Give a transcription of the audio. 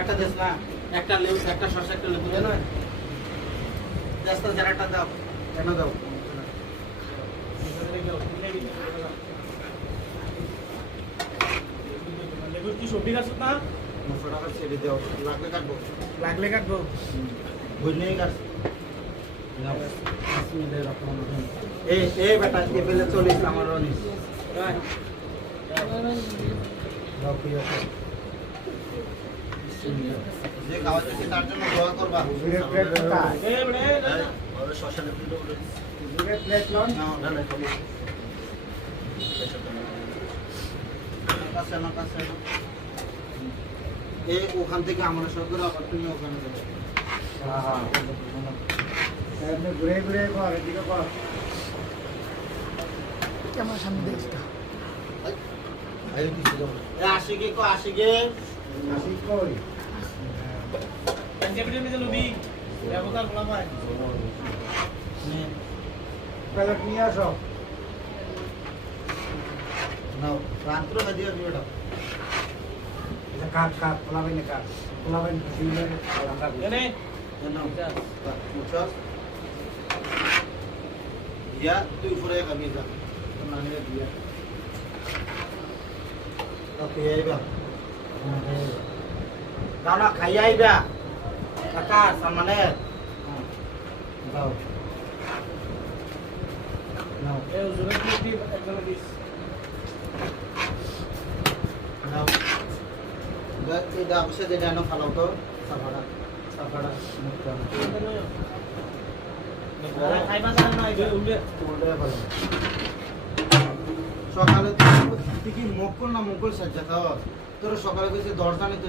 একটা দেশ না একটা লেবু একটা শসা একটা লেবু দেন জাস্ট একটা দাও কেন দাও লেবুর কি সবজি গাছ না 900 টাকা ছেড়ে দাও লাগলে কাটবো বুঝলেই গাছ এই বেটা এ পেলে চলিস আমার অনিস যে খাওয়াচ্ছে তার জন্য দোয়া করবা ওখান থেকে আমরা সব করে আবার তুমি ওখানে যাবে ঘুরে ঘুরে কর এদিকে কর আমার সামনে দেখ আশিকে কো আশিকে আসি কই পাঞ্জাবি নিয়ে লবি ব্যবহার করা হয় প্যালেট নিয়ে আসো নাও রাত্র হাজিয়া দিওটা কাট কাট পোলাবেন কাট পোলাবেন সিলের আমরা এনে নাও মুছাস ইয়া তুই উপরে খাবি যা মানে দিয়া ওকে আইবা যাও না খাই আইবা কাকা সামনে যাও নাও এই জোরে কি একজন দিস নাও এটা অবশ্যই যেটা এনে ফালাও তো সাফাড়া মুক্ত খাইবা জানা না এই উল্লে উল্টে ফেলো সকালে তুই কি মুকুল না মুকুল সাজ্জা খাও তোর সকালে কিছু দরজা নিতে